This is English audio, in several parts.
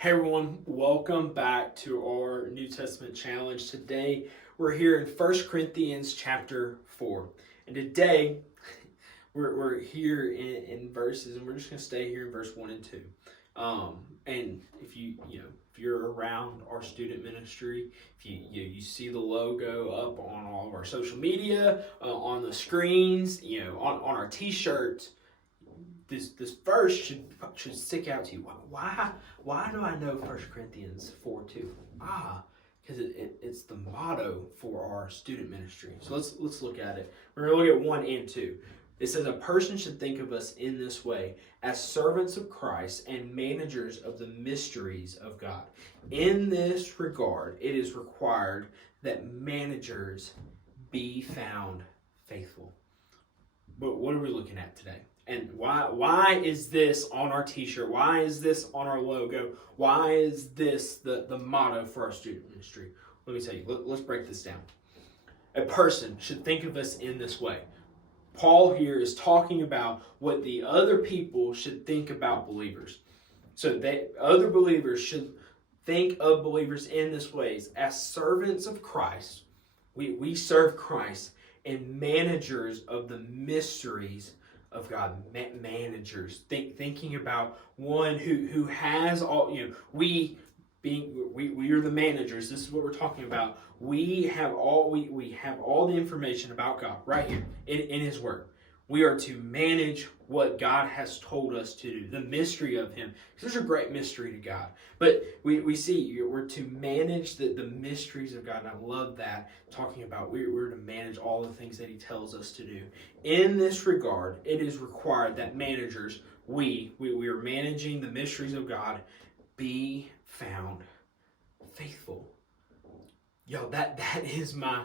Hey everyone, welcome back to our New Testament challenge. Today we're here in First Corinthians chapter 4. And today we're here in verses, and we're just going to stay here in verse 1 and 2. And if if you're around our student ministry, if you see the logo up on all of our social media, on the screens, on our t-shirts, this verse should stick out to you. Why do I know 1 Corinthians 4:2? Because it's the motto for our student ministry. So let's look at it. We're gonna look at 1 and 2. It says a person should think of us in this way, as servants of Christ and managers of the mysteries of God. In this regard, it is required that managers be found faithful. But what are we looking at today? And why is this on our t-shirt? Why is this on our logo? Why is this the motto for our student ministry? Let me tell you, let's break this down. A person should think of us in this way. Paul here is talking about what the other people should think about believers. So other believers should think of believers in this ways. As servants of Christ, we serve Christ, and managers of the mysteries of God. Managers, thinking about one who has all. We are the managers. This is what we're talking about. We have all the information about God right here in His Word. We are to manage what God has told us to do, the mystery of Him. Because there's a great mystery to God. But we see we're to manage the mysteries of God. And I love that, talking about we're to manage all the things that He tells us to do. In this regard, it is required that managers, we are managing the mysteries of God, be found faithful. Yo, that is my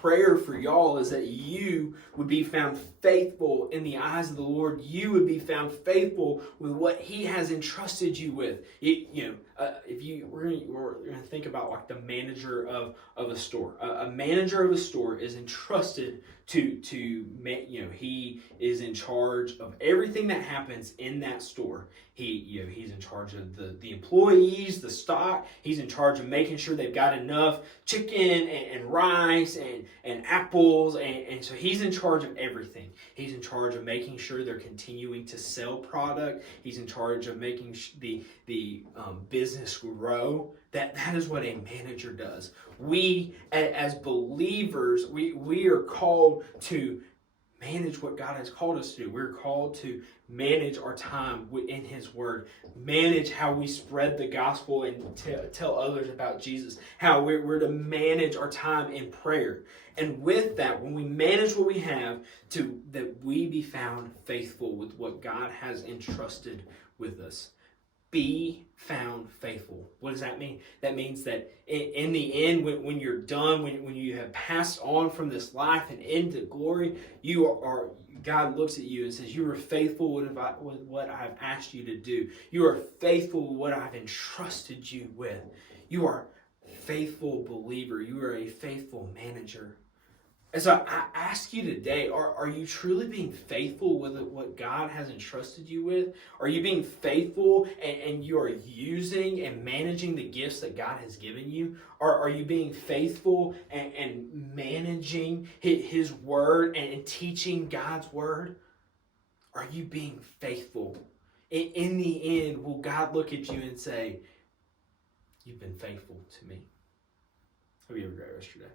prayer for y'all, is that you would be found faithful in the eyes of the Lord. You would be found faithful with what He has entrusted you with. We're gonna think about like the manager of a store. A manager of a store is entrusted he is in charge of everything that happens in that store. He's in charge of the employees, the stock. He's in charge of making sure they've got enough chicken and rice and apples, and so he's in charge of everything. He's in charge of making sure they're continuing to sell product. He's in charge of making the business grow. That is what a manager does. We as believers, we are called to manage what God has called us to do. We're called to manage our time in His Word, manage how we spread the gospel and tell others about Jesus, how we're to manage our time in prayer. And with that, when we manage what we have, that we be found faithful with what God has entrusted with us. Be found faithful. What does that mean? That means that in the end, when you're done, when you have passed on from this life and into glory, God looks at you and says, you are faithful with what I've asked you to do. You are faithful with what I've entrusted you with. You are a faithful believer. You are a faithful manager. And so I ask you today, are you truly being faithful with what God has entrusted you with? Are you being faithful and you are using and managing the gifts that God has given you? Or are you being faithful and managing His Word and teaching God's Word? Are you being faithful? In the end, will God look at you and say, you've been faithful to me? Hope you have a great rest of your day.